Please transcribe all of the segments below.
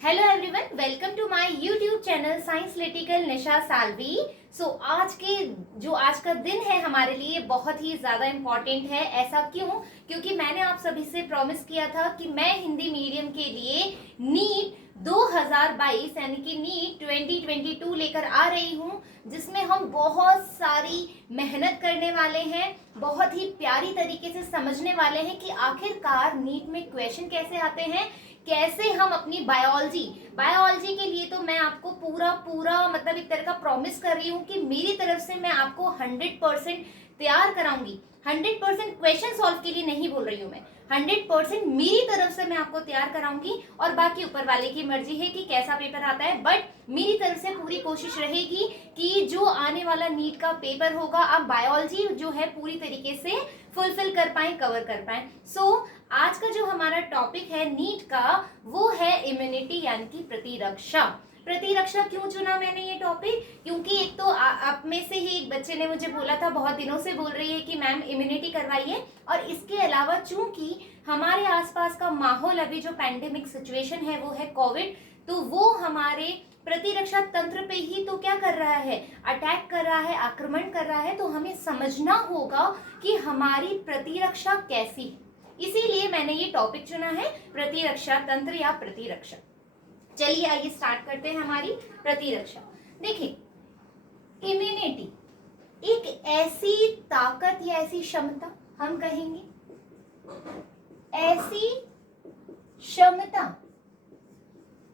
Hello everyone, welcome to my YouTube channel science lytical Nisha Salvi. आज का दिन है हमारे लिए बहुत ही ज्यादा इम्पोर्टेंट है। ऐसा क्यों? क्योंकि मैंने आप सभी से प्रॉमिस किया था कि मैं हिंदी मीडियम के लिए नीट 2022 यानी कि नीट 2022 लेकर आ रही हूँ, जिसमें हम बहुत सारी मेहनत करने वाले हैं, बहुत ही प्यारी तरीके से समझने वाले हैं कि आखिरकार नीट में क्वेश्चन कैसे आते हैं, कैसे हम अपनी बायोलॉजी के लिए तो मैं आपको पूरा मतलब एक तरह का प्रॉमिस कर रही हूँ कि मेरी तरफ से मैं आपको 100% तैयार कराऊंगी। 100% क्वेश्चन सॉल्व के लिए नहीं बोल रही हूँ मैं, 100% मेरी तरफ से मैं आपको तैयार कराऊंगी। और बाकी ऊपर वाले की मर्जी है कि कैसा पेपर आता है, बट मेरी तरफ से पूरी कोशिश रहेगी कि जो आने वाला नीट का पेपर होगा आप बायोलॉजी जो है पूरी तरीके से फुलफिल कर पाए, कवर कर पाए। आज का जो हमारा टॉपिक है नीट का, वो है इम्यूनिटी यानी कि प्रतिरक्षा। प्रतिरक्षा क्यों चुना मैंने ये टॉपिक? क्योंकि एक तो आप में से ही एक बच्चे ने मुझे बोला था, बहुत दिनों से बोल रही है कि मैम इम्यूनिटी करवाइए, और इसके अलावा चूंकि हमारे आसपास का माहौल अभी जो पैंडेमिक सिचुएशन है वो है कोविड, तो वो हमारे प्रतिरक्षा तंत्र पे ही तो क्या कर रहा है, अटैक कर रहा है, आक्रमण कर रहा है। तो हमें समझना होगा कि हमारी प्रतिरक्षा कैसी है, इसीलिए मैंने ये टॉपिक चुना है, प्रतिरक्षा तंत्र या प्रतिरक्षा। चलिए आइए स्टार्ट करते हैं हमारी प्रतिरक्षा। देखिए, इम्यूनिटी एक ऐसी ताकत या ऐसी क्षमता, हम कहेंगे ऐसी क्षमता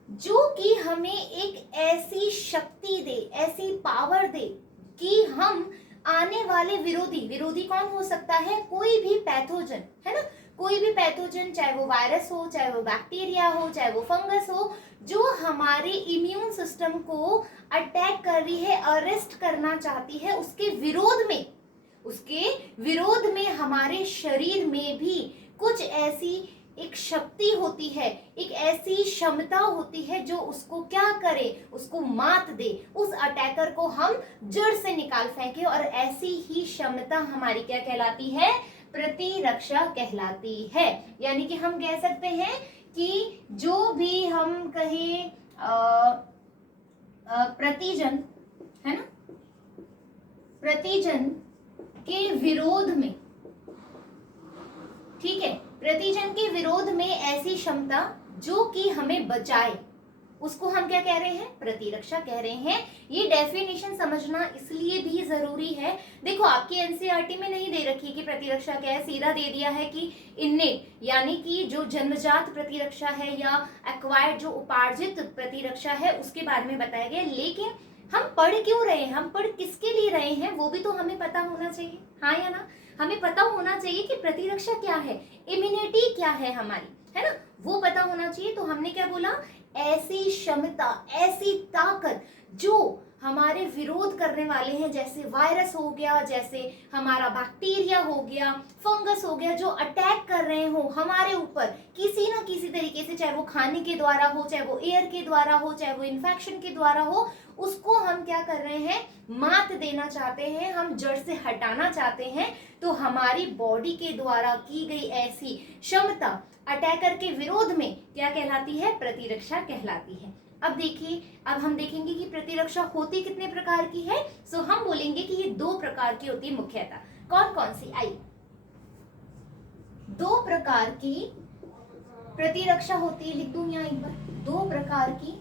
जो कि हमें एक ऐसी शक्ति दे, ऐसी पावर दे कि हम आने वाले विरोधी कौन हो सकता है, कोई भी पैथोजन, है ना, कोई भी पैथोजन, चाहे वो वायरस हो, चाहे वो बैक्टीरिया हो, चाहे वो फंगस हो, जो हमारे इम्यून सिस्टम को अटैक कर रही है, अरेस्ट करना चाहती है, उसके विरोध में हमारे शरीर में भी कुछ ऐसी एक शक्ति होती है, एक ऐसी क्षमता होती है जो उसको क्या करे, उसको मात दे, उस अटैकर को हम जड़ से निकाल फेंके। और ऐसी ही क्षमता हमारी क्या कहलाती है, प्रतिरक्षा कहलाती है। यानी कि हम कह सकते हैं कि जो भी हम कहें प्रतिजन, है ना, प्रतिजन के विरोध में, ठीक है, प्रतिजन के विरोध में ऐसी क्षमता जो कि हमें बचाए, उसको हम क्या कह रहे हैं, प्रतिरक्षा कह रहे हैं। ये डेफिनेशन समझना इसलिए भी जरूरी है। देखो, आपकी एनसीईआरटी में नहीं दे रखी कि प्रतिरक्षा क्या है, सीधा दे दिया है कि इन्नेट यानी कि जो जन्मजात प्रतिरक्षा है या एक्वायर्ड जो उपार्जित प्रतिरक्षा है उसके बारे में बताया गया। लेकिन हम पढ़ क्यों रहे हैं, हम पढ़ किसके लिए रहे हैं, वो भी तो हमें पता होना चाहिए, हाँ या ना। हमें पता होना चाहिए कि प्रतिरक्षा क्या है, इम्यूनिटी क्या है हमारी, है ना, वो पता होना चाहिए। तो हमने क्या बोला, ऐसी क्षमता, ऐसी ताकत जो हमारे विरोध करने वाले हैं, जैसे वायरस हो गया, जैसे हमारा बैक्टीरिया हो गया, फंगस हो गया, जो अटैक कर रहे हो हमारे ऊपर किसी ना किसी तरीके से, चाहे वो खाने के द्वारा हो, चाहे वो एयर के द्वारा हो, चाहे वो इन्फेक्शन के द्वारा हो, उसको हम क्या कर रहे हैं, मात देना चाहते हैं, हम जड़ से हटाना चाहते हैं। तो हमारी बॉडी के द्वारा की गई ऐसी क्षमता अटैकर के विरोध में क्या कहलाती है, प्रतिरक्षा कहलाती है। अब देखिए, अब हम देखेंगे कि प्रतिरक्षा होती कितने प्रकार की है। सो हम बोलेंगे कि ये 2 प्रकार की होती है मुख्यतः। कौन कौन सी? आइए, 2 प्रकार की प्रतिरक्षा होती है, लिख दूं यहाँ एक बार, 2 प्रकार की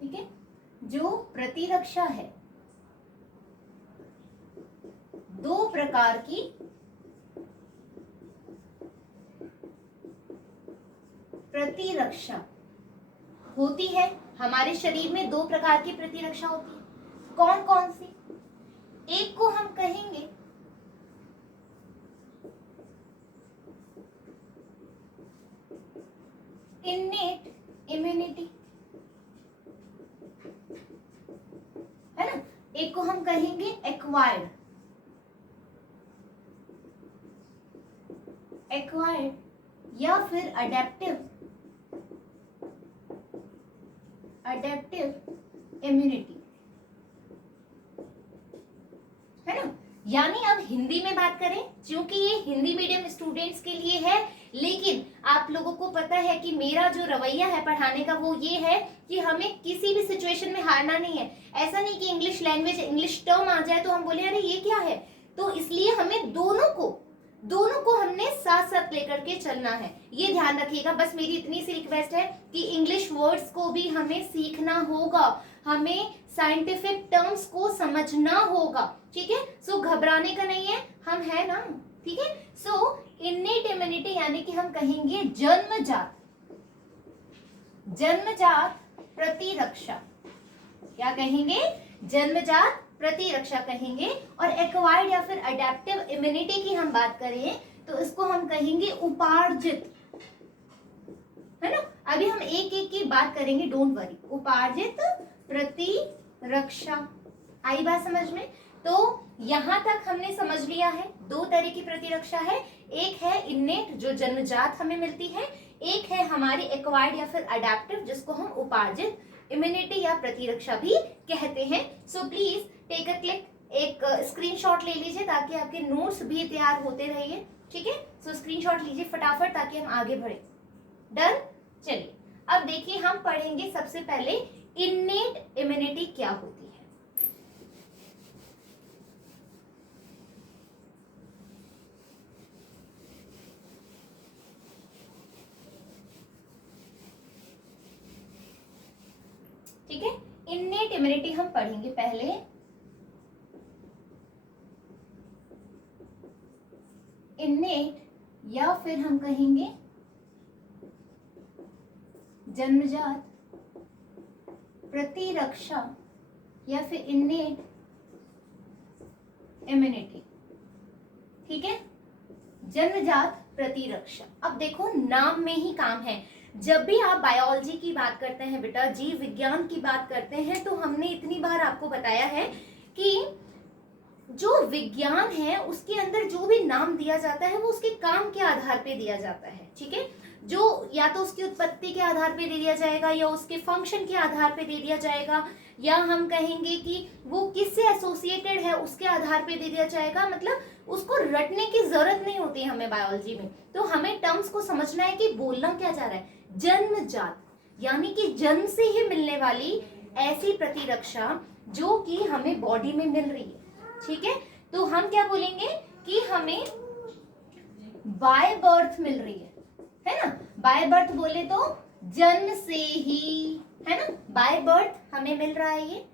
ठीक है, जो प्रतिरक्षा है, 2 प्रकार की प्रतिरक्षा होती है हमारे शरीर में। 2 प्रकार की प्रतिरक्षा होती है। कौन कौन सी? एक को हम कहेंगे इन्नेट इम्यूनिटी, है ना, एक को हम कहेंगे एक्वायर्ड या फिर अडेप्टिव इम्यूनिटी, है ना। यानी अब हिंदी में बात करें, क्योंकि ये हिंदी मीडियम स्टूडेंट्स के लिए है। लेकिन आप लोगों को पता है कि मेरा जो रवैया है पढ़ाने का वो ये है कि हमें किसी भी सिचुएशन में हारना नहीं है। ऐसा नहीं कि इंग्लिश लैंग्वेज, इंग्लिश टर्म आ जाए तो हम बोले अरे ये क्या है। तो इसलिए हमें दोनों को हमने साथ साथ लेकर के चलना है, ये ध्यान रखिएगा। बस मेरी इतनी सी रिक्वेस्ट है कि इंग्लिश वर्ड्स को भी हमें सीखना होगा, हमें साइंटिफिक टर्म्स को समझना होगा, ठीक है। सो घबराने का नहीं है, हम है ना, ठीक है। सो इन्नेट इम्यूनिटी यानी कि हम कहेंगे जन्मजात प्रतिरक्षा, क्या कहेंगे, जन्मजात प्रतिरक्षा कहेंगे। और एक्वायर्ड या फिर अडेप्टिव इम्यूनिटी की हम बात करें तो इसको हम कहेंगे उपार्जित, है ना। अभी हम एक एक की बात करेंगे, डोंट वरी। उपार्जित प्रतिरक्षा, आई बात समझ में। तो यहां तक हमने समझ लिया है, दो तरह की प्रतिरक्षा है, एक है इन्नेट जो जन्मजात हमें मिलती है, एक है हमारी एक्वायर्ड या फिर अडेप्टिव जिसको हम उपार्जित इम्यूनिटी या प्रतिरक्षा भी कहते हैं। So please take a click, एक स्क्रीनशॉट ले लीजिए ताकि आपके नोट्स भी तैयार होते रहिए, ठीक है। सो स्क्रीनशॉट लीजिए फटाफट ताकि हम आगे बढ़े। डन, चलिए अब देखिए हम पढ़ेंगे सबसे पहले इन्नेट इम्यूनिटी क्या होती है। ठीक है, इन्नेट इम्यूनिटी हम पढ़ेंगे पहले। इन्नेट या फिर हम कहेंगे जन्मजात प्रतिरक्षा या फिर इन्नेट इम्यूनिटी, ठीक है, जन्मजात प्रतिरक्षा। अब देखो नाम में ही काम है। जब भी आप बायोलॉजी की बात करते हैं बेटा, जीव विज्ञान की बात करते हैं, तो हमने इतनी बार आपको बताया है कि जो विज्ञान है उसके अंदर जो भी नाम दिया जाता है वो उसके काम के आधार पे दिया जाता है, ठीक है। जो या तो उसकी उत्पत्ति के आधार पे दे दिया जाएगा या उसके फंक्शन के आधार पे दे दिया जाएगा, या हम कहेंगे कि वो किससे एसोसिएटेड है उसके आधार पे दे दिया जाएगा। मतलब उसको रटने की जरूरत नहीं होती है हमें बायोलॉजी में। तो हमें टर्म्स को समझना है कि बोलना क्या जा रहा है। जन्मजात यानी कि जन्म से ही मिलने वाली ऐसी प्रतिरक्षा जो कि हमें बॉडी में मिल रही है, ठीक है। तो हम क्या बोलेंगे कि हमें बाय बर्थ मिल रही है ना। बाय बर्थ बोले तो जन्म से ही, है ना, बाय बर्थ हमें मिल रहा है। ये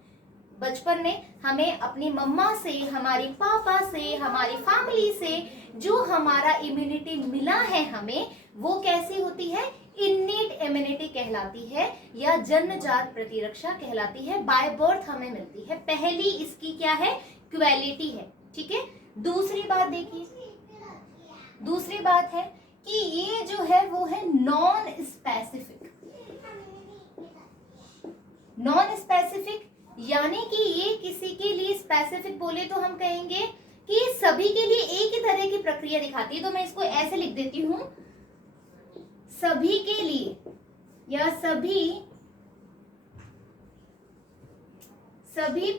बचपन में हमें अपनी मम्मा से, हमारे पापा से, हमारी फैमिली से जो हमारा इम्यूनिटी मिला है हमें, वो कैसी होती है, इन्नेट इम्यूनिटी कहलाती है या जन्मजात प्रतिरक्षा कहलाती है। बाय बर्थ हमें मिलती है। पहली इसकी क्या है, क्वालिटी है, ठीक है। दूसरी बात देखिए, दूसरी बात है कि ये जो है वो है नॉन स्पेसिफिक। नॉन स्पेसिफिक यानी कि ये किसी के लिए स्पेसिफिक बोले तो हम कहेंगे कि सभी के लिए एक ही तरह की प्रक्रिया दिखाती है। तो मैं इसको ऐसे लिख देती हूं, सभी के लिए या सभी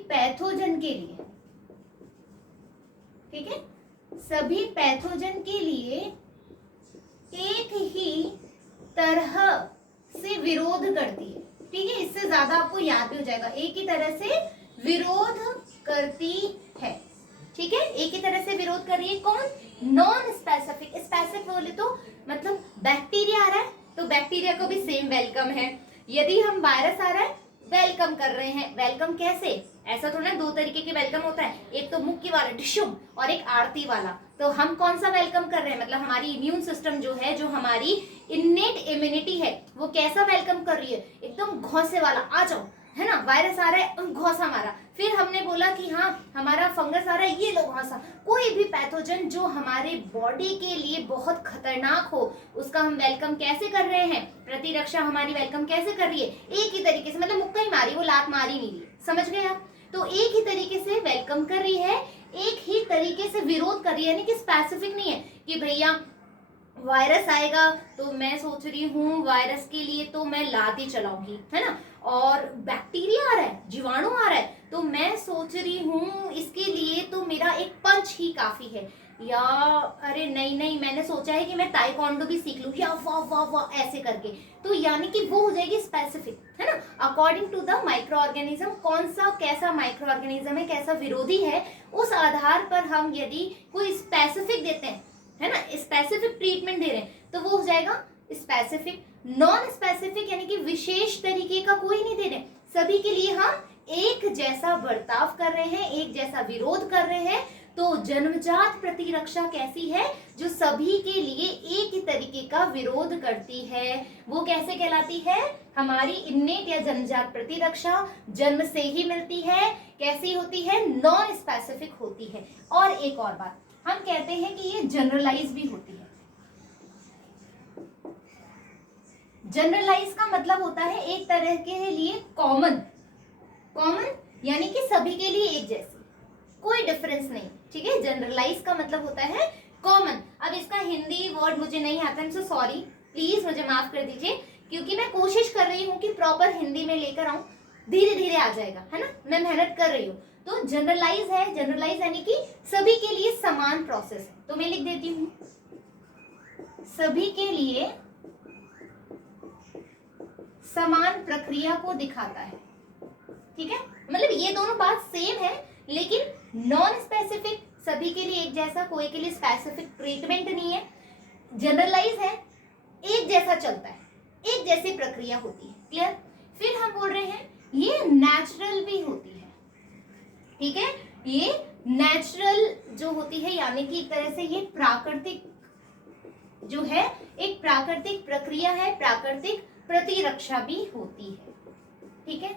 पैथोजन के लिए, ठीक है, सभी पैथोजन के लिए एक ही तरह से विरोध करती है, ठीक है। इससे ज्यादा आपको याद भी हो जाएगा, एक ही तरह से विरोध करती है, ठीक है। एक ही तरह से विरोध कर रही है। कौन, नॉन स्पेसिफिक। स्पेसिफिक बोले तो मतलब बैक्टीरिया आ रहा है तो बैक्टीरिया को भी सेम वेलकम है। यदि हम वायरस आ रहा है वेलकम कर रहे हैं। वेलकम कैसे, ऐसा थोड़ा, दो तरीके के वेलकम होता है, एक तो मुक्की वाला डिशुम और एक आरती वाला। तो हम कौन सा वेलकम कर रहे हैं, मतलब हमारी इम्यून सिस्टम जो है, जो हमारी इन्नेट इम्यूनिटी है, वो कैसा वेलकम कर रही है, एकदम घौसे वाला, आ जाओ, है ना। वायरस आ रहा है, घौसा मारा। फिर हमने बोला कि हाँ हमारा फंगस आ रहा है, ये लो घौसा। कोई भी पैथोजन जो हमारे बॉडी के लिए बहुत खतरनाक हो उसका हम वेलकम कैसे कर रहे हैं, प्रतिरक्षा हमारी वेलकम कैसे कर रही है, एक ही तरीके से, मतलब मुक्का ही मारी, वो लात मारी नहीं रही, समझ गए आप। तो एक ही तरीके से वेलकम कर रही है, एक ही तरीके से विरोध कर रही है, यानी कि स्पेसिफिक नहीं है कि भैया वायरस आएगा तो मैं सोच रही हूँ वायरस के लिए तो मैं लात ही चलाऊंगी, है ना, और बैक्टीरिया आ रहा है, जीवाणु आ रहा है, तो मैं सोच रही हूँ इसके लिए तो मेरा एक पंच ही काफी है, या अरे नहीं नहीं मैंने सोचा है कि मैं ताइक्वांडो भी सीख लूँ, या वाह वाह वाह ऐसे करके, तो यानी कि वो हो जाएगी स्पेसिफिक, है ना, according to the microorganism, कौन सा कैसा माइक्रो ऑर्गेनिज्म है, कैसा विरोधी है, उस आधार पर हम यदि कोई स्पेसिफिक देते हैं, है ना, स्पेसिफिक ट्रीटमेंट दे रहे हैं, तो वो हो जाएगा स्पेसिफिक। नॉन स्पेसिफिक यानी कि विशेष तरीके का कोई नहीं दे रहे, सभी के लिए हम एक जैसा बर्ताव कर रहे हैं, एक जैसा विरोध कर रहे हैं, तो जन्मजात प्रतिरक्षा कैसी है, जो सभी के लिए एक ही तरीके का विरोध करती है, वो कैसे कहलाती है, हमारी इन्नेट या जन्मजात प्रतिरक्षा जन्म से ही मिलती है, कैसी होती है, नॉन स्पेसिफिक होती है। और एक और बात, हम कहते हैं कि ये जनरलाइज भी होती है। जनरलाइज का मतलब होता है एक तरह के लिए कॉमन, कॉमन यानी कि सभी के लिए एक जैसी, कोई डिफरेंस नहीं, ठीक है। जनरलाइज का मतलब होता है कॉमन। अब इसका हिंदी वर्ड मुझे नहीं आता, I am so sorry, please मुझे माफ कर दीजिए, क्योंकि मैं कोशिश कर रही हूँ कि प्रॉपर हिंदी में लेकर आऊं, धीरे धीरे आ जाएगा, है ना, मैं मेहनत कर रही हूँ। तो जनरलाइज है, जनरलाइज यानी कि सभी के लिए समान प्रोसेस है, तो मैं लिख देती हूँ सभी के लिए समान प्रक्रिया को दिखाता है, ठीक है। मतलब ये दोनों बात सेम है, लेकिन नॉन स्पेसिफिक सभी के लिए एक जैसा, कोई के लिए स्पेसिफिक ट्रीटमेंट नहीं है। जनरलाइज है, एक जैसा चलता है, एक जैसी प्रक्रिया होती है, क्लियर। फिर हम बोल रहे हैं ये नेचुरल भी होती है, ठीक है, ये नेचुरल जो होती है, यानी कि एक तरह से ये प्राकृतिक जो है, एक प्राकृतिक प्रक्रिया है, प्राकृतिक प्रतिरक्षा भी होती है, ठीक है।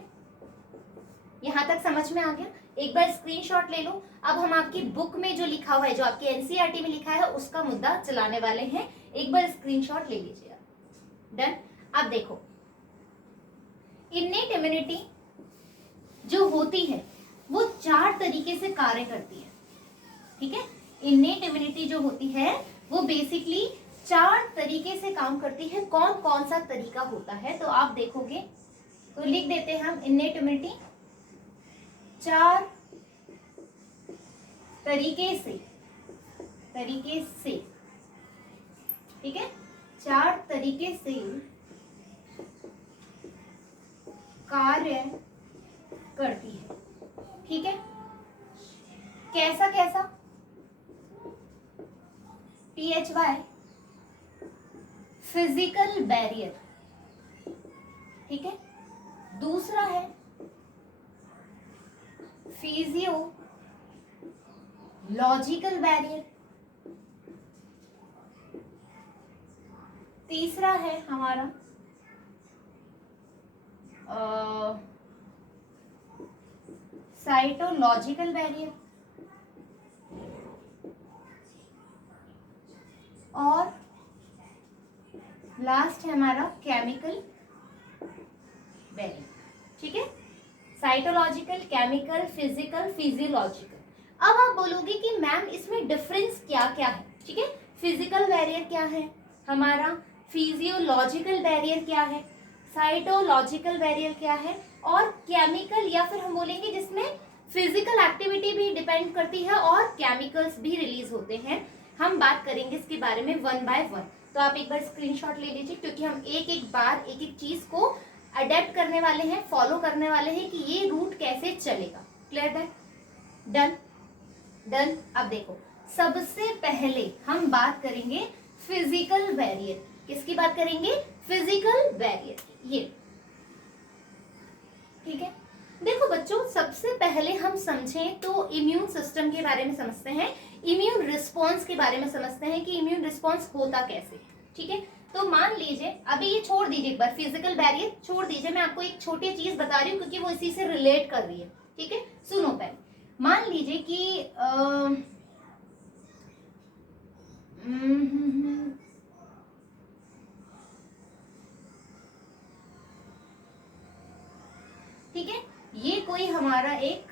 यहां तक समझ में आ गया? एक बार स्क्रीनशॉट ले लो। अब हम आपकी बुक में जो लिखा हुआ है, जो आपकी एनसीईआरटी में लिखा है, उसका मुद्दा चलाने वाले हैं, एक बार स्क्रीनशॉट ले लीजिए। डन। अब देखो, इन्नेट इम्यूनिटी जो होती है वो 4 तरीके से कार्य करती है, ठीक है। इन्नेट इम्यूनिटी जो होती है वो बेसिकली 4 तरीके से काम करती है। कौन कौन सा तरीका होता है, तो आप देखोगे तो लिख देते हैं हम इन्नेट इम्यूनिटी 4 तरीके से, ठीक है, 4 तरीके से कार्य करती है, ठीक है। कैसा कैसा, PHY फिजिकल बैरियर, ठीक है। दूसरा है फिजियोलॉजिकल बैरियर, तीसरा है हमारा साइटोलॉजिकल बैरियर, और लास्ट है हमारा केमिकल बैरियर, ठीक है। Cytological, chemical, physical, physiological. अब आप बोलोगे कि मैम इसमें डिफरेंस क्या क्या है, ठीक है। फिजिकल बैरियर क्या है हमारा, फिजियोलॉजिकल बैरियर क्या है, साइटोलॉजिकल बैरियर क्या है, और केमिकल, या फिर हम बोलेंगे जिसमें फिजिकल एक्टिविटी भी डिपेंड करती है और केमिकल्स भी रिलीज होते हैं। हम बात करेंगे इसके बारे में 1 बाय 1। तो आप एक बार स्क्रीनशॉट ले लीजिए, क्योंकि हम एक एक बार एक एक चीज को अडेप्ट करने वाले हैं, फॉलो करने वाले हैं कि ये रूट कैसे चलेगा। Clear that? Done done. अब देखो, सबसे पहले हम बात करेंगे फिजिकल बैरियर। किसकी बात करेंगे? फिजिकल बैरियर की। ये ठीक है। देखो बच्चों, सबसे पहले हम समझें तो इम्यून सिस्टम के बारे में समझते हैं, इम्यून रिस्पॉन्स के बारे में समझते हैं कि इम्यून रिस्पॉन्स होता कैसे। ठीक है, तो मान लीजिए, अभी ये छोड़ दीजिए, एक बार फिजिकल बैरियर छोड़ दीजिए, मैं आपको एक छोटी चीज बता रही हूँ क्योंकि वो इसी से रिलेट कर रही है। ठीक है, सुनो पहले। मान लीजिए कि ठीक है, ये कोई हमारा एक,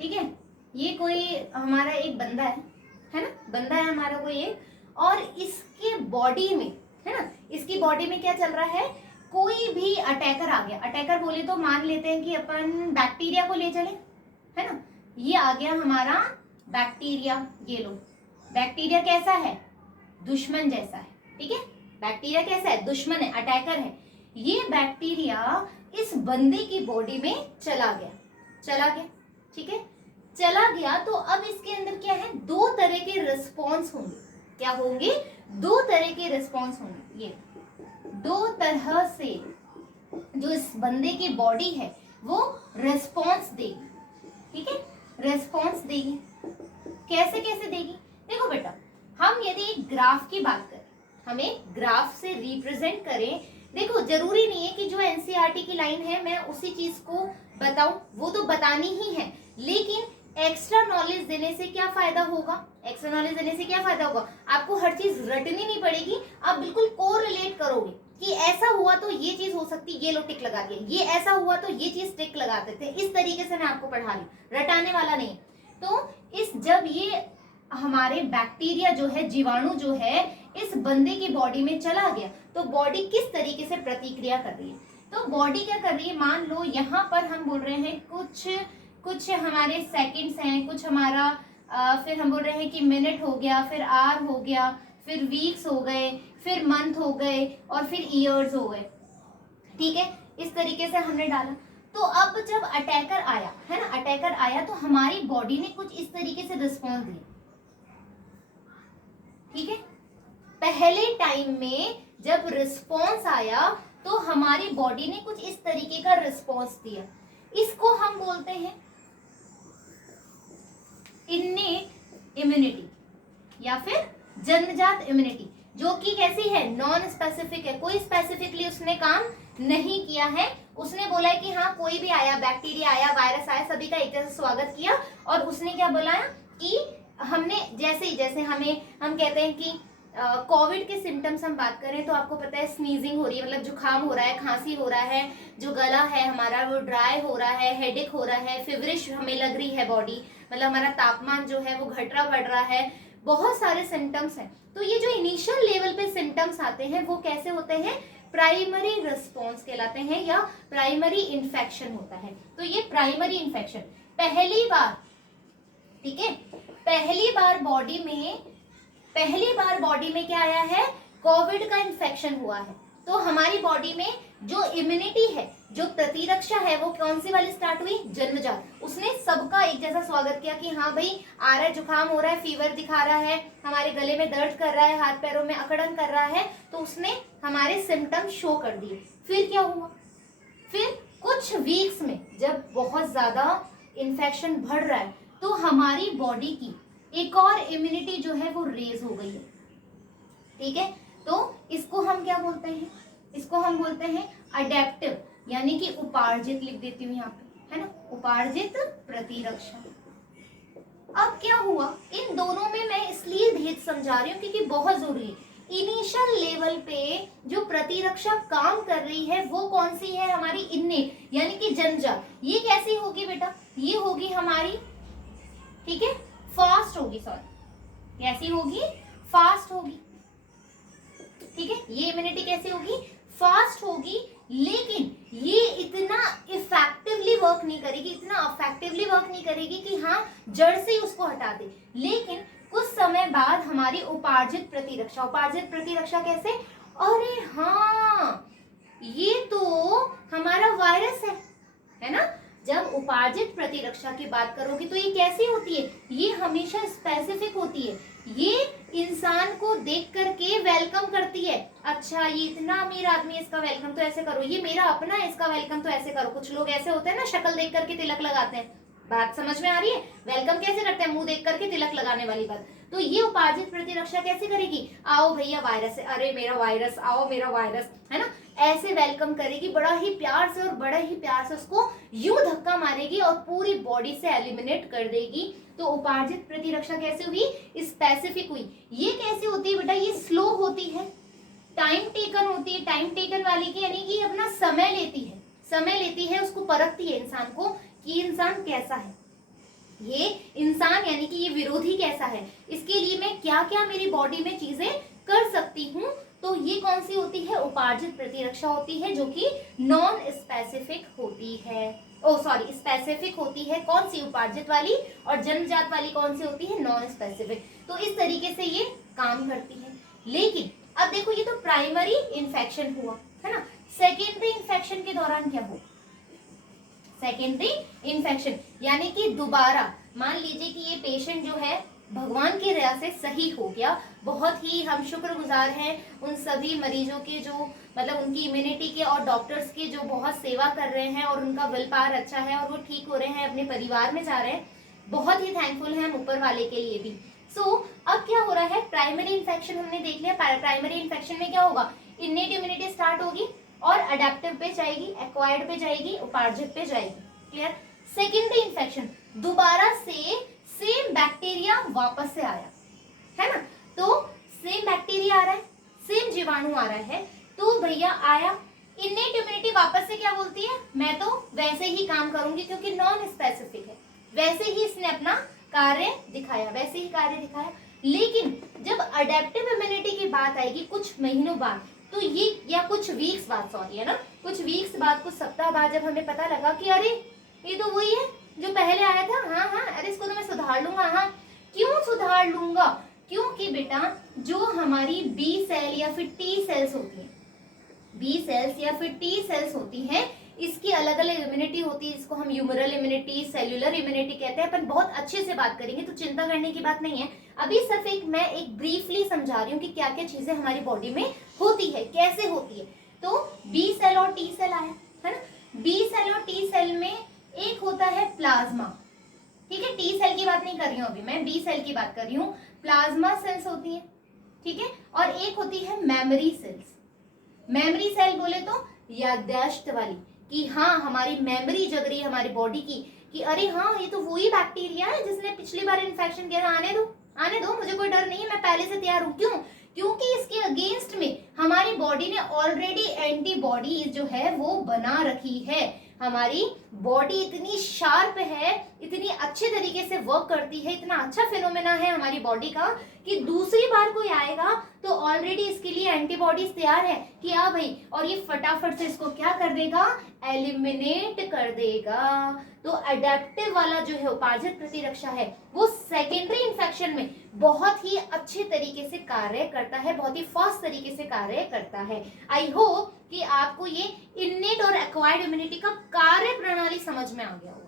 ठीक है, ये कोई हमारा एक बंदा है ना, बंदा है हमारा कोई एक, और इसके बॉडी में, है ना। इसकी बॉडी में क्या चल रहा है, कोई भी अटैकर आ गया, अटैकर बोले तो मान लेते हैं कि अपन बैक्टीरिया को ले चले, है ना। ये आ गया हमारा बैक्टीरिया, ये लो, बैक्टीरिया कैसा है, दुश्मन जैसा है, ठीक है। बैक्टीरिया कैसा है, दुश्मन है, अटैकर है। ये बैक्टीरिया इस बंदे की बॉडी में चला गया, ठीक है, चला गया। तो अब इसके अंदर क्या है, दो तरह के रिस्पॉन्स होंगे, क्या होंगे, दो तरह के रिस्पॉन्स होंगे। ये दो तरह से जो इस बंदे की बॉडी है वो रिस्पॉन्स देगी, ठीक है, रिस्पॉन्स देगी। कैसे कैसे देगी, देखो बेटा, हम यदि एक ग्राफ की बात करें, हमें ग्राफ से रिप्रेजेंट करें, देखो जरूरी नहीं है कि जो एनसीईआरटी की लाइन है मैं उसी चीज को बताऊं, वो तो बतानी ही है, लेकिन एक्स्ट्रा नॉलेज देने से क्या फायदा होगा, एक्स्ट्रा नॉलेज देने से क्या फायदा होगा, आपको हर चीज रटनी नहीं पड़ेगी, आप बिल्कुल कोरिलेट करोगे कि ऐसा हुआ तो ये चीज हो सकती, ये लो टिक लगा दिया, ये ऐसा हुआ तो ये चीज टिक लगाते थे। इस तरीके से मैं आपको पढ़ा रही, रटाने वाला नहीं। तो इस जब ये हमारे बैक्टीरिया जो है, जीवाणु जो है इस बंदे की बॉडी में चला गया, तो बॉडी किस तरीके से प्रतिक्रिया कर रही है, तो बॉडी क्या कर रही है, मान लो यहाँ पर हम बोल रहे हैं कुछ हमारे सेकंड्स हैं, कुछ हमारा फिर हम बोल रहे हैं कि मिनट हो गया, फिर आवर हो गया, फिर वीक्स हो गए, फिर मंथ हो गए और फिर ईयर्स हो गए, ठीक है। इस तरीके से हमने डाला। तो अब जब अटैकर आया, है ना, अटैकर आया तो हमारी बॉडी ने कुछ इस तरीके से रिस्पॉन्स दिया, ठीक है। पहले टाइम में जब रिस्पॉन्स आया तो हमारी बॉडी ने कुछ इस तरीके का रिस्पॉन्स दिया, इसको हम बोलते हैं इन्नेट इम्यूनिटी या फिर जन्मजात इम्यूनिटी, जो कि कैसी है, नॉन स्पेसिफिक है, कोई स्पेसिफिकली उसने काम नहीं किया है। उसने बोला है कि हाँ कोई भी आया, बैक्टीरिया आया, वायरस आया, सभी का एक जैसा स्वागत किया, और उसने क्या बोला कि हमने जैसे हम कहते हैं कि कोविड के सिम्टम्स हम बात करें तो आपको पता है स्नीजिंग हो रही है, मतलब जुकाम हो रहा है, खांसी हो रहा है, जो गला है हमारा वो ड्राई हो रहा है, हेडेक हो रहा है, फेवरिश हमें लग रही है बॉडी, मतलब हमारा तापमान जो है वो घट रहा बढ़ रहा है, बहुत सारे सिम्टम्स हैं। तो ये जो इनिशियल लेवल पे सिम्टम्स आते हैं वो कैसे होते हैं, प्राइमरी रिस्पॉन्स कहलाते हैं या प्राइमरी इन्फेक्शन होता है। तो ये प्राइमरी इन्फेक्शन पहली बार, ठीक है, पहली बार बॉडी में क्या आया है, कोविड का इन्फेक्शन हुआ है। तो हमारी बॉडी में जो इम्यूनिटी है, जो प्रतिरक्षा है, वो कौन सी वाली स्टार्ट हुई, जन्मजात। उसने सबका एक जैसा स्वागत किया कि हाँ भाई आ रहा है, जुकाम हो रहा है, फीवर दिखा रहा है, हमारे गले में दर्द कर रहा है, हाथ पैरों में अकड़न कर रहा है, तो उसने हमारे सिम्टम्स शो कर दिए। फिर क्या हुआ, फिर कुछ वीक्स में जब बहुत ज्यादा इन्फेक्शन बढ़ रहा है तो हमारी बॉडी की एक और इम्यूनिटी जो है वो रेज हो गई है, ठीक है। तो इसको हम क्या बोलते हैं, इसको हम बोलते हैं अडेप्टिव, यानी कि उपार्जित, लिख देती हूँ यहाँ पे, है ना, उपार्जित प्रतिरक्षा। अब क्या हुआ, इन दोनों में मैं इसलिए भेद समझा रही हूँ क्योंकि बहुत जरूरी है। इनिशियल लेवल पे जो प्रतिरक्षा काम कर रही है वो कौन सी है, हमारी इन्नेट यानी कि जन्मजात। ये कैसी होगी बेटा, ये होगी हमारी, ठीक है, फास्ट होगी, सॉरी कैसी होगी, फास्ट होगी, ठीक है। ये इम्यूनिटी कैसी होगी, फास्ट होगी, लेकिन ये इतना इफेक्टिवली वर्क नहीं करेगी, कि हाँ जड़ से उसको हटा दे। लेकिन कुछ समय बाद हमारी उपार्जित प्रतिरक्षा कैसे, अरे हाँ ये तो हमारा वायरस है ना। जब उपार्जित प्रतिरक्षा की बात करोगे तो ये कैसी होती है, ये हमेशा स्पेसिफिक होती है, ये इंसान को देख करके वेलकम करती है। अच्छा ये इतना अमीर आदमी है, इसका वेलकम तो ऐसे करो, ये मेरा अपना है, इसका वेलकम तो ऐसे करो। कुछ लोग ऐसे होते हैं ना, शक्ल देख करके तिलक लगाते हैं, बात समझ में आ रही है, वेलकम कैसे करते हैं, मुंह देख करके तिलक लगाने वाली बात। तो ये उपार्जित प्रतिरक्षा कैसे करेगी, आओ भैया वायरस है, अरे मेरा वायरस, आओ मेरा वायरस, है ना, ऐसे वेलकम करेगी बड़ा ही प्यार से, और बड़ा ही प्यार से उसको यूं धक्का मारेगी और पूरी बॉडी से एलिमिनेट कर देगी। तो उपार्जित प्रतिरक्षा कैसे हुई, स्पेसिफिक हुई। ये कैसे होती है बेटा, ये स्लो होती है, टाइम टेकन होती है, टाइम टेकन वाली की यानी कि अपना समय लेती है, उसको परखती है इंसान को कि इंसान कैसा है, ये इंसान यानी कि ये विरोधी कैसा है, इसके लिए मैं क्या क्या मेरी बॉडी में चीजें कर सकती हूँ, तो ये कौन सी होती है, उपार्जित प्रतिरक्षा होती है, जो कि नॉन स्पेसिफिक होती है, स्पेसिफिक होती है। कौन सी, उपार्जित वाली, और जन्मजात वाली कौन सी होती है, नॉन स्पेसिफिक। तो इस तरीके से ये काम करती है। लेकिन अब देखो, ये तो प्राइमरी इन्फेक्शन हुआ है ना, सेकेंडरी इन्फेक्शन के दौरान क्या हो, सेकेंडरी इन्फेक्शन यानी कि दोबारा मान लीजिए कि ये पेशेंट जो है भगवान की दया से सही हो गया, बहुत ही हम शुक्रगुजार हैं उन सभी मरीजों के जो मतलब उनकी इम्यूनिटी के और डॉक्टर्स की जो बहुत सेवा कर रहे हैं और उनका विल पावर अच्छा है और वो ठीक हो रहे हैं, अपने परिवार में जा रहे हैं। बहुत ही थैंकफुल हैं हम ऊपर वाले के लिए भी। अब क्या हो रहा है, प्राइमरी इन्फेक्शन हमने देख लिया। प्राइमरी इन्फेक्शन में क्या होगा, इन्नेट इम्यूनिटी स्टार्ट होगी और अडेप्टिव पे जाएगी, एक्वायर्ड पे जाएगी, उपार्जित पे जाएगी। क्लियर। सेकेंडरी इन्फेक्शन, दोबारा से सेम बैक्टीरिया वापस से आया है ना, तो सेम बैक्टीरिया आ रहा है, सेम जीवाणु आ रहा है, तो भैया आया, इन्नेट इम्यूनिटी वापस से क्या बोलती है, मैं तो वैसे ही काम करूंगी क्योंकि नॉन स्पेसिफिक है, वैसे ही इसने अपना कार्य दिखाया, वैसे ही कार्य दिखाया। लेकिन जब अडेप्टिव इम्यूनिटी की बात आएगी कुछ महीनों बाद, तो ये या कुछ वीक्स बाद, सॉरी है ना, कुछ वीक्स बाद, कुछ सप्ताह बाद जब हमें पता लगा कि अरे ये तो वही है जो पहले आया था, हाँ हाँ अरे इसको तो मैं सुधार लूंगा। हाँ, क्यों सुधार लूंगा, क्योंकि बेटा जो हमारी बी सेल या फिर टी सेल्स होती है, बी सेल्स या फिर टी सेल्स होती हैं, इसकी अलग अलग इम्यूनिटी होती है, इसको हम ह्यूमरल इम्यूनिटी, सेल्यूलर इम्यूनिटी कहते हैं। अपन बहुत अच्छे से बात करेंगे तो चिंता करने की बात नहीं है। अभी सिर्फ मैं एक ब्रीफली समझा रही हूँ कि क्या क्या चीजें हमारी बॉडी में होती है, कैसे होती है। तो बी सेल और टी सेल आया है ना, बी सेल और टी सेल में एक होता है प्लाज्मा, ठीक है, टी सेल की बात नहीं कर रही हूँ अभी मैं, बी सेल की बात कर रही हूँ। प्लाज्मा सेल्स होती है, ठीक है, और एक होती है मेमोरी सेल्स। मेमोरी सेल बोले तो याददाश्त वाली, कि हाँ हमारी मेमोरी जग रही है हमारी बॉडी की कि अरे हाँ ये तो वही बैक्टीरिया है जिसने पिछली बार इन्फेक्शन किया था, आने दो मुझे कोई डर नहीं है, मैं पहले से तैयार हूँ। क्यों, क्योंकि इसके अगेंस्ट में हमारी बॉडी ने ऑलरेडी एंटीबॉडीज जो है वो बना रखी है। हमारी बॉडी इतनी शार्प है, इतनी अच्छे तरीके से वर्क करती है, इतना अच्छा फिनोमेना है हमारी बॉडी का कि दूसरी बार कोई आएगा तो ऑलरेडी इसके लिए एंटीबॉडीज तैयार है कि हाँ भाई, और ये फटाफट से इसको क्या कर देगा, एलिमिनेट कर देगा। तो अडेप्टिव वाला जो है उपार्जित प्रतिरक्षा है वो सेकेंडरी इन्फेक्शन में बहुत ही अच्छे तरीके से कार्य करता है, बहुत ही फास्ट तरीके से कार्य करता है। आई होप कि आपको ये इन्नेट और एक्वायर्ड इम्यूनिटी का कार्य प्रणाली समझ में आ गया होगा,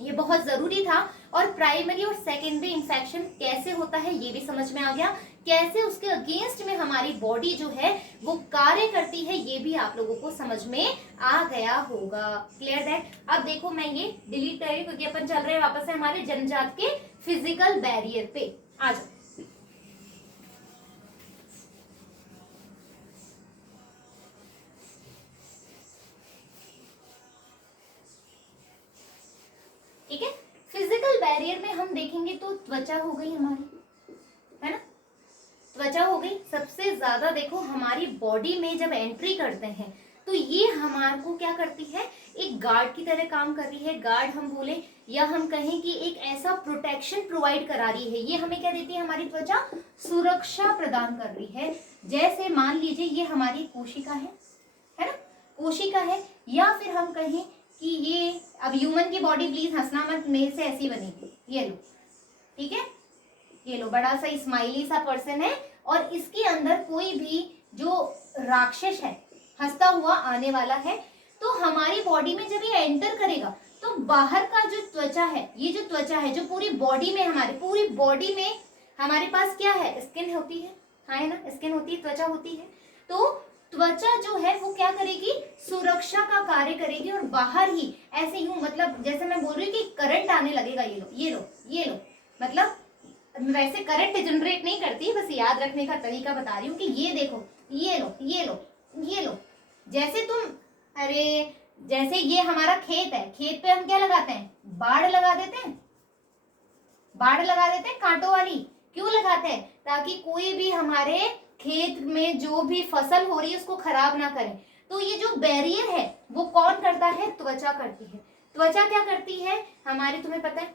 ये बहुत जरूरी था। और प्राइमरी और सेकेंडरी इन्फेक्शन कैसे होता है ये भी समझ में आ गया, कैसे उसके अगेंस्ट में हमारी बॉडी जो है वो कार्य करती है ये भी आप लोगों को समझ में आ गया होगा। Clear that. अब देखो मैं ये डिलीट कर रही हूँ क्योंकि अपन चल रहे हैं वापस से हमारे जन्मजात के फिजिकल बैरियर पे। आ जाओ, ठीक है। फिजिकल बैरियर में हम देखेंगे तो त्वचा हो गई हमारी, है ना, त्वचा हो गई। सबसे ज्यादा देखो हमारी बॉडी में जब एंट्री करते हैं तो ये हमारे को क्या करती है, एक गार्ड की तरह काम कर रही है। गार्ड हम बोले या हम कहें कि एक ऐसा प्रोटेक्शन प्रोवाइड करा रही है। ये हमें क्या देती है, हमारी त्वचा सुरक्षा प्रदान कर रही है। जैसे मान लीजिए ये हमारी कोशिका है ना, कोशिका है, या फिर हम कहें कि ये, अब ह्यूमन की बॉडी प्लीज हंसना मत, मेरे से ऐसी बनेगी, ये लो, ठीक है, ये लो, बड़ा सा स्माइली सा पर्सन है और इसके अंदर कोई भी जो राक्षस है हंसता हुआ आने वाला है, तो हमारी बॉडी में जब ये एंटर करेगा तो बाहर का जो त्वचा है, ये जो त्वचा है जो पूरी बॉडी में, हमारे पूरी बॉडी में हमारे पास क्या है, स्किन होती है, हाँ है ना, स्किन होती है, त्वचा होती है। तो त्वचा जो है वो क्या करेगी, सुरक्षा का कार्य करेगी और बाहर ही ऐसे यूं, मतलब जैसे मैं बोल रही हूँ कि करंट आने लगेगा, ये लो ये लो ये लो, मतलब वैसे करंट जनरेट नहीं करती, बस याद रखने का तरीका बता रही हूँ कि ये देखो, ये लो ये लो ये लो, जैसे तुम, अरे जैसे ये हमारा खेत है, खेत पे हम क्या लगाते हैं, बाड़ लगा देते हैं, बाड़ लगा देते हैं कांटों वाली। क्यों लगाते हैं, ताकि कोई भी हमारे खेत में जो भी फसल हो रही है उसको खराब ना करे। तो ये जो बैरियर है वो कौन करता है, त्वचा करती है। त्वचा क्या करती है हमारे, तुम्हें पता है,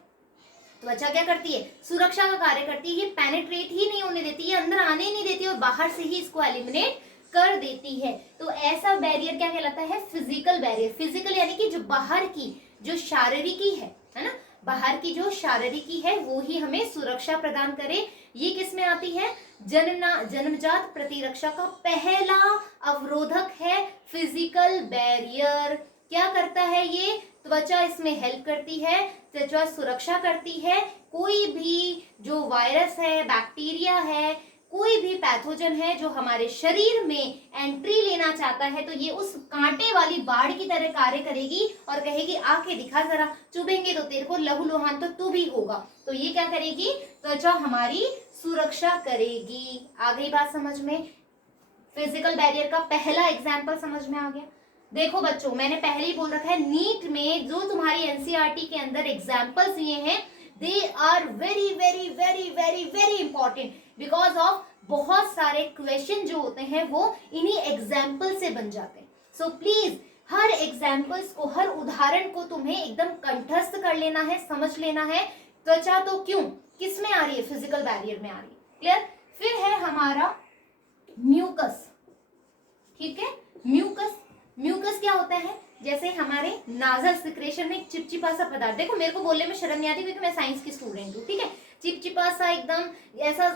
त्वचा क्या करती है, सुरक्षा का कार्य करती है, ये पेनिट्रेट ही नहीं होने देती, ये अंदर आने ही नहीं देती और बाहर से ही इसको एलिमिनेट कर देती है। तो ऐसा बैरियर क्या कहलाता है, फिजिकल बैरियर। फिजिकल यानी कि जो बाहर की जो शारीरिकी है ना, बाहर की जो शारीरिकी है वो ही हमें सुरक्षा प्रदान करे। ये किस में आती है, जन्मजात प्रतिरक्षा का पहला अवरोधक है फिजिकल बैरियर। क्या करता है ये, त्वचा इसमें हेल्प करती है, त्वचा सुरक्षा करती है। कोई भी जो वायरस है, बैक्टीरिया है, कोई भी पैथोजन है जो हमारे शरीर में एंट्री लेना चाहता है, तो ये उस कांटे वाली बाढ़ की तरह कार्य करेगी और कहेगी आके दिखा जरा, चुभेंगे तो तेरे को लहूलुहान तो तू भी होगा। तो ये क्या करेगी, त्वचा हमारी सुरक्षा करेगी। आ गई बात समझ में, फिजिकल बैरियर का पहला एग्जाम्पल समझ में आ गया। देखो बच्चों, मैंने पहले ही बोल रखा है, नीट में जो तुम्हारी एनसीईआरटी के अंदर एग्जाम्पल्स दिए हैं, they are very very very very very important, because of बहुत सारे क्वेश्चन जो होते हैं वो इन्हीं एग्जाम्पल से बन जाते हैं। सो प्लीज हर एग्जाम्पल्स को, हर उदाहरण को तुम्हें एकदम कंठस्थ कर लेना है, समझ लेना है। त्वचा तो क्यों, किस में आ रही है, फिजिकल बैरियर में आ रही है। क्लियर। फिर है हमारा म्यूकस। ठीक है, म्यूकस। म्यूकस क्या होता है, जैसे हमारे नाजल सिक्रेशन में एक चिपचिपा सा पदार्थ, देखो मेरे को बोलने में शर्म नहीं आती क्योंकि मैं साइंस की स्टूडेंट हूँ, ठीक है। चिपचिपा सा एकदम ऐसा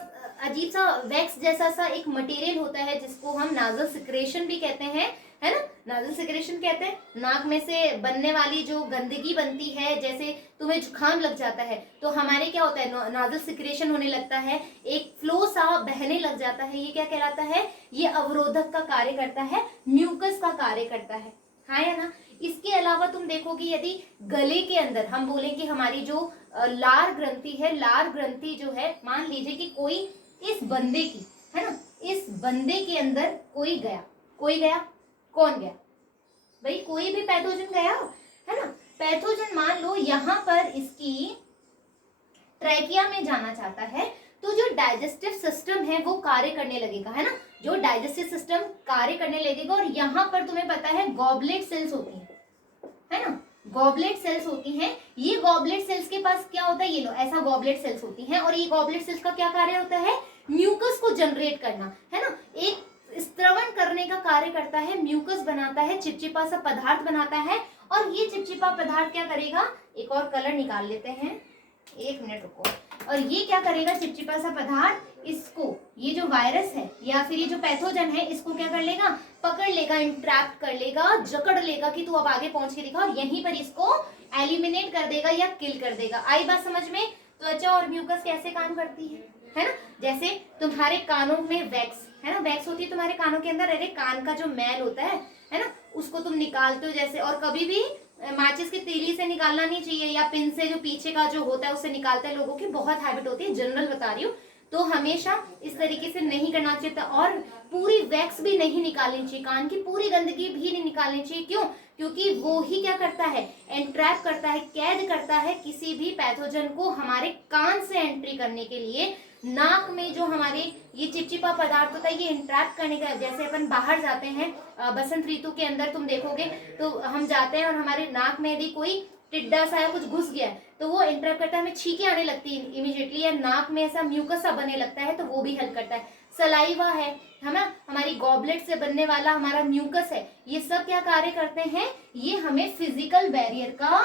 अजीब सा वैक्स जैसा सा एक मटेरियल होता है जिसको हम नाजल सिक्रेशन भी कहते हैं, है ना। नाजल सिक्रेशन कहते हैं नाक में से बनने वाली जो गंदगी बनती है, जैसे तुम्हें जुकाम लग जाता है तो हमारे क्या होता है, नाजल सिक्रेशन होने लगता है, एक फ्लो सा बहने लग जाता है। ये क्या कहलाता है, ये अवरोधक का कार्य करता है, म्यूकस का कार्य करता है, हाँ या ना। इसके अलावा तुम देखोगे यदि गले के अंदर हम बोले कि हमारी जो लार ग्रंथि है, लार ग्रंथि जो है, मान लीजिए कि कोई इस बंदे की, है ना, इस बंदे के अंदर कोई गया, कोई गया, कौन गया भाई, कोई भी पैथोजन गया, है ना। पैथोजन मान लो यहाँ पर इसकी ट्रैकिया में जाना चाहता है, तो जो डाइजेस्टिव सिस्टम है वो कार्य करने लगेगा, है ना। जो डाइजेस्टिव सिस्टम कार्य करने लगेगा और यहाँ पर तुम्हें पता है गॉबलेट सेल्स होती है ना, गॉबलेट सेल्स होती हैं। ये गॉबलेट सेल्स के पास क्या होता है, ये लो ऐसा गॉबलेट सेल्स होती हैं और ये गॉबलेट सेल्स का क्या कार्य होता है, म्यूकस को जनरेट करना, है ना, एक स्त्रवण करने का कार्य करता है, म्यूकस बनाता है, चिपचिपा सा पदार्थ बनाता है। और ये चिपचिपा पदार्थ क्या करेगा, एक और कलर निकाल लेते हैं, एक मिनट रुको। और ये क्या करेगा, चिपचिपा सा पदार्थ इसको, ये जो वायरस है या फिर ये जो पैथोजन है, इसको क्या कर लेगा, पकड़ लेगा, इंट्रैक्ट कर लेगा, जकड़ लेगा कि तू अब आगे पहुंच के दिखा, और यहीं पर इसको एलिमिनेट कर देगा या किल कर देगा। आई बात समझ में। त्वचा और म्यूकस कैसे काम करती है ना। जैसे तुम्हारे कानों में वैक्स है ना, वैक्स होती है तुम्हारे कानों के अंदर, अरे कान का जो मैल होता है ना, उसको तुम निकालते हो जैसे, और कभी भी माचिस की तीली से निकालना नहीं चाहिए या पिन से जो पीछे का जो होता है उससे निकालते हैं, लोगों की बहुत हैबिट होती है, जनरल बता रही हूँ। तो हमेशा इस तरीके से नहीं करना चाहिए और पूरी वैक्स भी नहीं निकालनी चाहिए, कान की पूरी गंदगी भी नहीं निकालनी चाहिए। क्यों, क्योंकि वो ही क्या करता है, एंट्रैप करता है, कैद करता है किसी भी पैथोजन को हमारे कान से एंट्री करने के लिए। नाक में जो हमारे ये चिपचिपा पदार्थ होता है, ये इंट्रैक्ट करने का, जैसे अपन बाहर जाते हैं बसंत ऋतु के अंदर तुम देखोगे तो हम जाते हैं और हमारे नाक में यदि कोई टिड्डा सा या कुछ घुस गया है तो वो इंटरप्ट करता है, हमें छींकें आने लगती है इमीडिएटली, या नाक में ऐसा म्यूकस सा बनने लगता है, तो वो भी हेल्प करता है। सलाइवा है ना, हमारी गॉबलेट से बनने वाला हमारा म्यूकस है, ये सब क्या कार्य करते हैं, ये हमें फिजिकल बैरियर का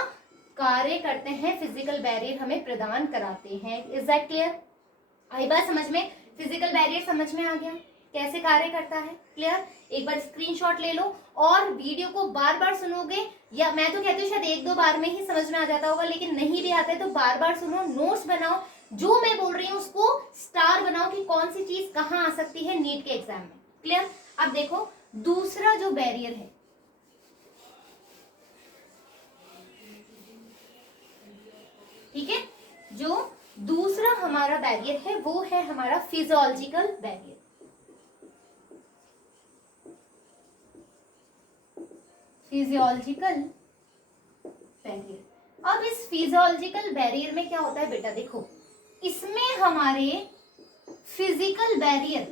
कार्य करते हैं, फिजिकल बैरियर हमें प्रदान कराते हैं। Is that clear. आई बात समझ में, फिजिकल बैरियर समझ में आ गया कैसे कार्य करता है। क्लियर। एक बार स्क्रीनशॉट ले लो और वीडियो को बार बार सुनोगे, या मैं तो कहती हूँ शायद एक दो बार में ही समझ में आ जाता होगा, लेकिन नहीं भी आता है तो बार बार सुनो, नोट्स बनाओ, जो मैं बोल रही हूँ उसको स्टार बनाओ कि कौन सी चीज कहाँ आ सकती है नीट के एग्जाम में। क्लियर। अब देखो दूसरा जो बैरियर है, ठीक है, जो दूसरा हमारा बैरियर है वो है हमारा फिजियोलॉजिकल बैरियर। Physiological barrier. अब इस फिजियोलॉजिकल बैरियर में क्या होता है बेटा, देखो इसमें हमारे फिजिकल बैरियर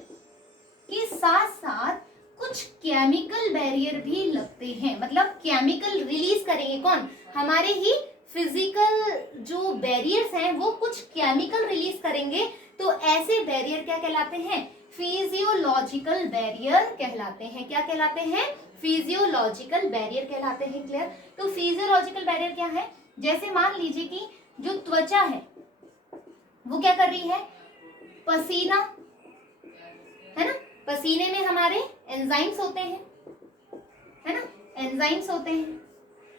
के साथ साथ कुछ केमिकल बैरियर भी लगते हैं, मतलब केमिकल रिलीज करेंगे कौन, हमारे ही फिजिकल जो बैरियर्स हैं वो कुछ केमिकल रिलीज करेंगे, तो ऐसे बैरियर क्या कहलाते हैं? फिजियोलॉजिकल बैरियर कहलाते हैं। क्या कहलाते हैं? फिजियोलॉजिकल बैरियर कहलाते हैं। क्लियर? तो फिजियोलॉजिकल बैरियर क्या है? जैसे मान लीजिए कि जो त्वचा है वो क्या कर रही है? पसीना, है ना, पसीने में हमारे एंजाइम्स होते हैं, है ना, एंजाइम्स होते हैं,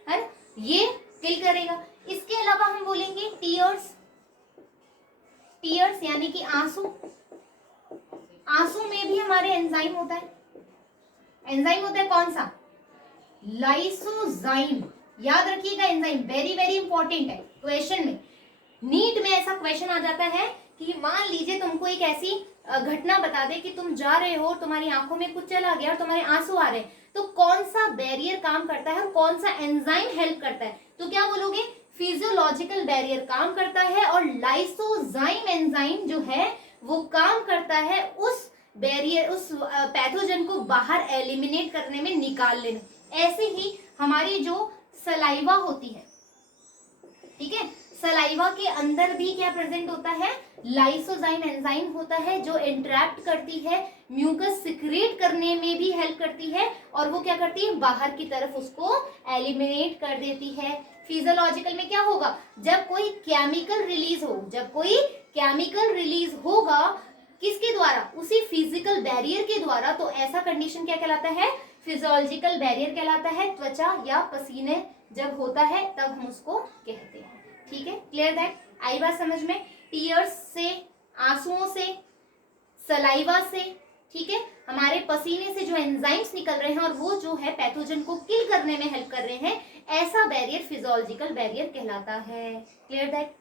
है ना, ये किल करेगा। इसके अलावा हम बोलेंगे टीयर्स, टीयर्स यानी कि आंसू, आंसू में भी हमारे एंजाइम होता है। एंजाइम होता है कौन सा? लाइसोजाइम। याद रखिएगा, एंजाइम वेरी वेरी इंपॉर्टेंट है। क्वेश्चन में, नीट में ऐसा क्वेश्चन आ जाता है कि मान लीजिए तुमको एक ऐसी घटना बता दे कि तुम जा रहे हो, तुम्हारी आंखों में कुछ चला गया और तुम्हारे आंसू आ रहे हैं, तो कौन सा बैरियर काम करता है और कौन सा एंजाइम हेल्प करता है? तो क्या बोलोगे? फिजियोलॉजिकल बैरियर काम करता है और लाइसोजाइम एंजाइम जो है वो काम करता है उस बैरियर, उस पैथोजन को बाहर एलिमिनेट करने में, निकाल लेने। ऐसे ही हमारी जो सलाइवा होती है, ठीक है, सलाइवा के अंदर भी क्या प्रेजेंट होता है? लाइसोजाइम एंजाइम होता है जो इंटरैक्ट करती है, म्यूकस सिक्रेट करने में भी हेल्प करती है और वो क्या करती है? बाहर की तरफ उसको एलिमिनेट कर देती है। फिजियोलॉजिकल में क्या होगा? जब कोई केमिकल रिलीज हो, जब कोई केमिकल रिलीज होगा, किसके द्वारा? उसी फिजिकल बैरियर के द्वारा, तो ऐसा कंडीशन क्या कहलाता है? फिजियोलॉजिकल बैरियर कहलाता है। त्वचा या पसीने जब होता है तब हम उसको कहते हैं। ठीक है, क्लियर दैट? आई बात समझ में? टीयर्स से, आंसुओं से, सलाइवा से, ठीक है, हमारे पसीने से जो एंजाइम्स निकल रहे हैं और वो जो है पैथोजन को किल करने में हेल्प कर रहे हैं, ऐसा बैरियर फिजियोलॉजिकल बैरियर कहलाता है। Clear that?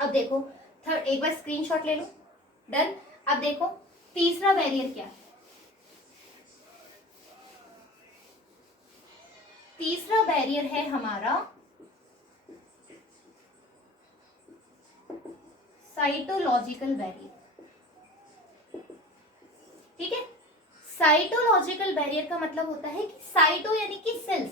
अब देखो थर्ड, एक बार स्क्रीनशॉट ले लो। डन। अब देखो तीसरा बैरियर क्या है? तीसरा बैरियर है हमारा साइटोलॉजिकल बैरियर। ठीक है, साइटोलॉजिकल बैरियर का मतलब होता है कि साइटो यानी कि सेल्स,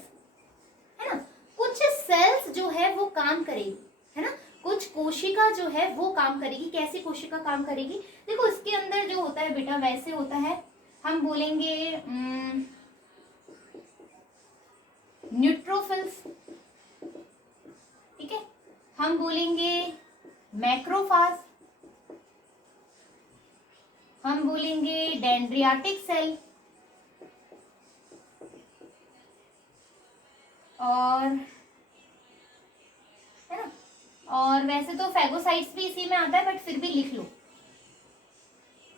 है ना, कुछ सेल्स जो है वो काम करेगी, है ना, कुछ कोशिका जो है वो काम करेगी। कैसी कोशिका काम करेगी? देखो इसके अंदर जो होता है बेटा वैसे होता है, हम बोलेंगे न्यूट्रोफिल्स, ठीक है, हम बोलेंगे मैक्रोफाज, हम बोलेंगे डेंड्रियाटिक सेल, और है ना, और वैसे तो फैगोसाइट्स भी इसी में आता है बट फिर भी लिख लो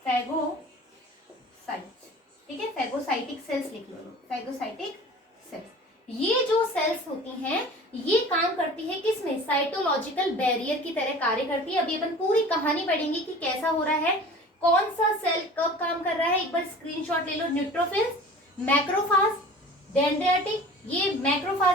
फैगोसाइट्स, ठीक है, फैगोसाइटिक सेल्स लिख लो, फैगोसाइटिक सेल्स। ये जो सेल्स होती हैं ये काम करती है किसमें? साइटोलॉजिकल बैरियर की तरह कार्य करती है। अभी अपन पूरी कहानी पढ़ेंगे कि कैसा हो रहा है, कौन सा सेल कब काम कर रहा है। एक बार स्क्रीनशॉट ले लो। न्यूट्रोफिल्स, मैक्रोफाज, डेंड्रियाटिक, ये मैक्रोफाज